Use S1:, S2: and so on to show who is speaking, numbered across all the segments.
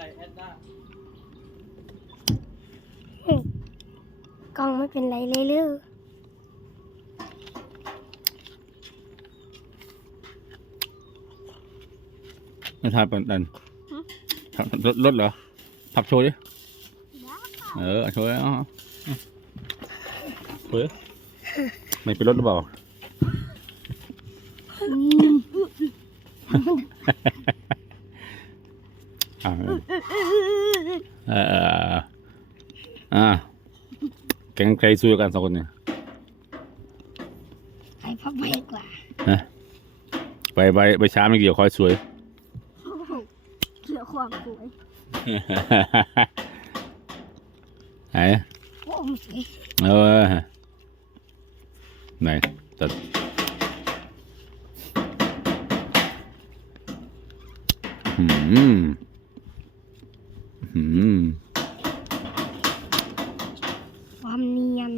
S1: ใส่แอดด้าก
S2: ล้องไม่เป็นไรเลยเลือ
S3: ไม่ทายเป็นดันขับรถรถเหรอขับโชว์ดิ เออเอาโชว์เลยเอาเอาเฮ้ยไม่เป็นรถหรือเปล่า เออเอออ่าแกงใครสู้กันสองคนเนี่ย
S2: ไปพับไปกว่า
S3: ไปไปไปช้าไม่เกี่ยวคอยสวย
S2: เกี่ยวความสวย
S3: ไหน
S2: โอ้มสวย
S3: เออไหนตัดหืมหืม
S2: ความเนียน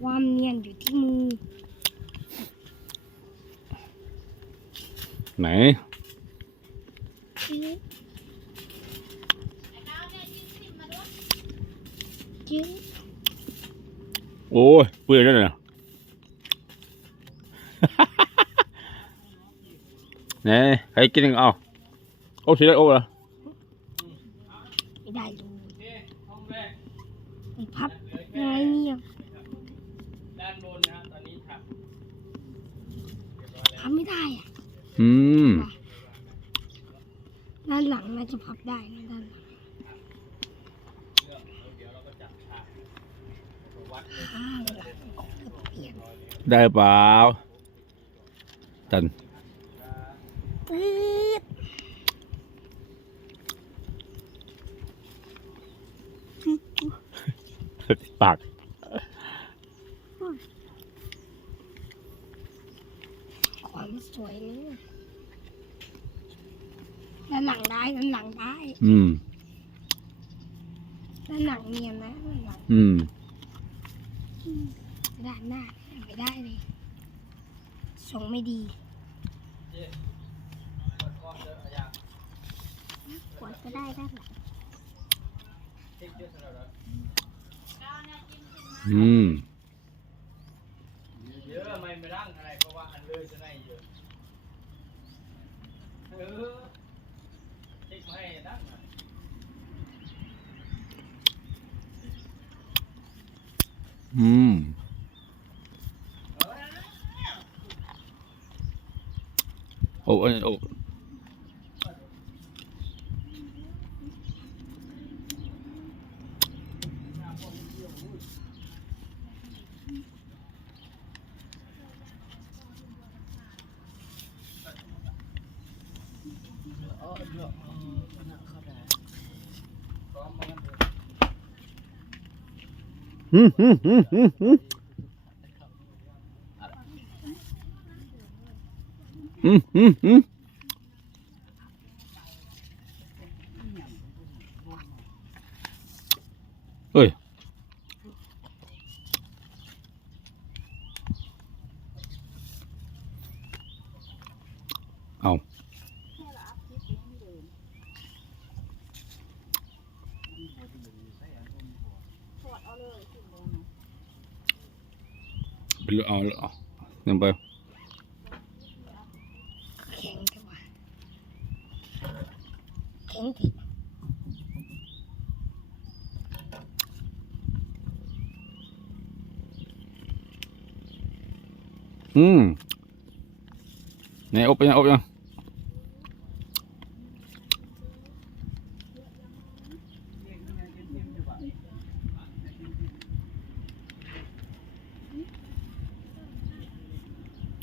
S2: ความเนียนอยู่ที่มือ
S3: ไหนโอ้ยเปื่อยแล้วเนี่ยไหนใครกินเอาโอ้ทีละโอ้เหรอ
S2: ไม่ได้ดู
S1: โอเคห้องแรก
S2: ไปพับยังไงเนี่ย
S1: ด้านบนนะฮะตอนนี้ถัก
S2: พับไม่ได้อะ
S3: อืม
S2: ด้านหลังน่าจะพับได้นะด้านหลัง
S1: เลือกแล้วเดี๋ยวเราก็จับฉากวัด
S2: ข้างหลังก็เปลี่ยน
S3: ได้เปล่าตัน
S2: สุด
S3: ปาก
S2: ของสวยนี่แล้วหนังได้แล้วหนังได้
S3: อืม
S2: แล้วหนังเนียนนะหนัง
S3: อืม
S2: ด้านหน้าไม่ได้เลยส่งไม่ดี
S1: กวา
S2: ดก็ได้ได้หลั
S1: อื
S3: ม
S1: เยอะไม่ไม่ร่างอะไรเพราะว่าอันเลยจะได้เยอะเออทิ้งไม่ให้ดังอะ
S3: อืมโอ้ยโอ้อืมอืมอืม อืมอืมอืมอืมอืมเฮ้ยเอา เลยเอาเอายังไป
S2: แข็งจังวะแข็งติ
S3: อืมไหนอบไปยังอบยัง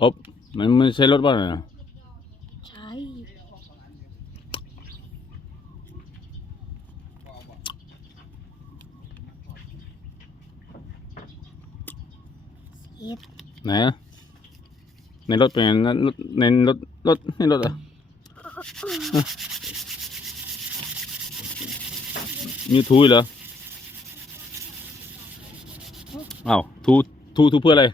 S1: อ
S3: บมันไม่ใช่รถบ้านนะ
S2: ใช่
S3: ไหนในรถเป็นรถในรถรถในรถอะมีทูเหรออ้าวทูทูทูเพื่ออะไร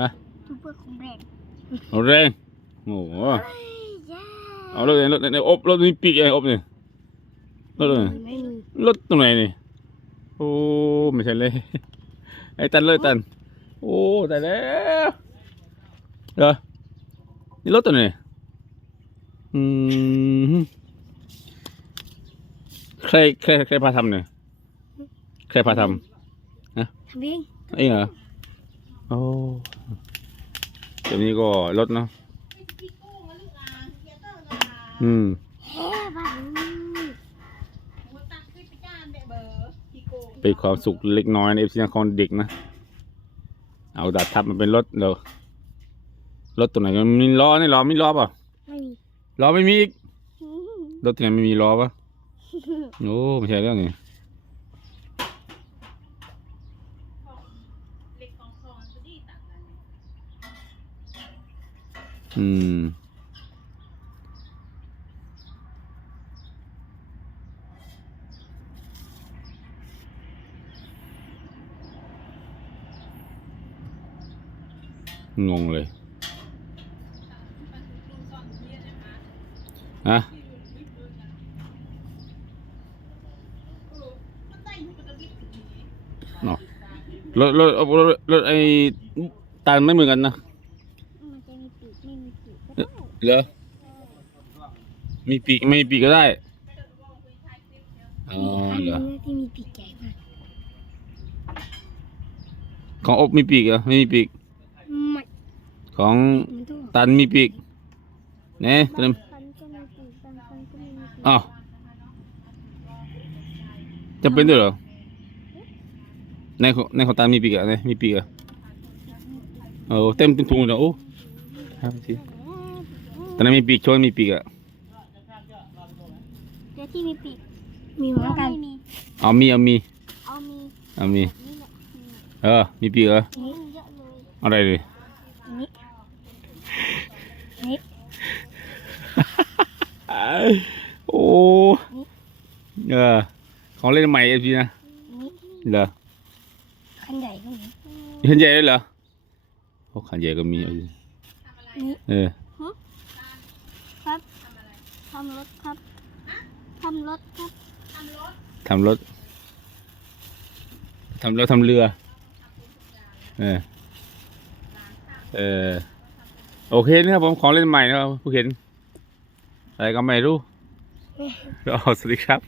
S3: ฮะ
S2: ทุกเพื่อของแรง
S3: เอาแรงโอ้โห
S2: เฮ้ยย่า
S3: เอารถในรถในอบรถมีปีกไงอบเนี่ยรถอะไร
S2: ไม่มี
S3: รถตรงไหนนี่โอ้ไม่ใช่เลยไอ้ตันเลยตันโอ้ตายแล้วเหรอนี่รถตัวไหนอืมใครใครใครพาทำเนี่ยใครพาท
S2: ทำเองำ
S3: เองเหรอโอ้ เดี๋ยวนี้ก็รถเนาะอืม
S2: แฮ่บ้าน
S3: เป็นความสุขเล็กน้อยในเอฟซีนครเด็กนะ เอาดัดทับมันเป็นรถเดี๋ยวรถตัวไหนมันมีล้อนี่ล้อมีล้อเปล่ะ
S2: ไม่มี
S3: ล้อไม่มีอีกรถที่ไหนไม่มีล้อปะโอ้ไม่ใช่เรื่องนี้ อืม งงเลยอะเนาะรถรถรถรถไอ้ตาลไม่เหมือนกันนะ
S2: มันจะมีปีกไม่มีปีกก็ได้
S3: เหรอมีปีกไม่มีปีกก็ได้อ๋อ
S2: มีอัน
S3: เหร
S2: นึ
S3: อง
S2: ที่มีปีกใหญ่มาก
S3: ของอบมีปีกเหรอไม่มีปีก
S2: ไม่
S3: ของ
S2: มันต้อง
S3: ตันมีปีกเนี่ยตัวนี้
S2: บางคันก็มีปีกบางคันก็ไม่มีปีก
S3: อ้าวจะเป็นด้วยเหรอในของในของตันมีปีกอะในมีปีกอะโอ้เต็มเป็นถุงเลยโอ้ครับสิ ตอนนั้นมีปีกโชว์มีปีกอะ
S2: เดี๋ยวที่มีปีกมีเหมือนกันมี
S3: เอามีเอามี
S2: เอามี
S3: เอามี
S2: นี่แหละ
S3: เออ มีปีกเหรอ
S2: นี่เยอะเลย
S3: อะไรเลย
S2: นี่นี่
S3: โอ้เออของเล่นใหม่เอฟซีนะ
S2: นี่
S3: เหรอ
S2: คันใหญ่ก็มี
S3: ขันใหญ่เลยเหรอโอ้ขันใหญ่ก็มีเอาสิ
S2: นี่
S3: เออ
S2: ครับทำรถครับทำรถครับ
S3: ทำรถทำรถทำเรือ เออ เออ โอเคนะครับผมของเล่นใหม่นะครับผู้เห็น อะไรก็ไม่รู้อ๋อสวัสดีครับ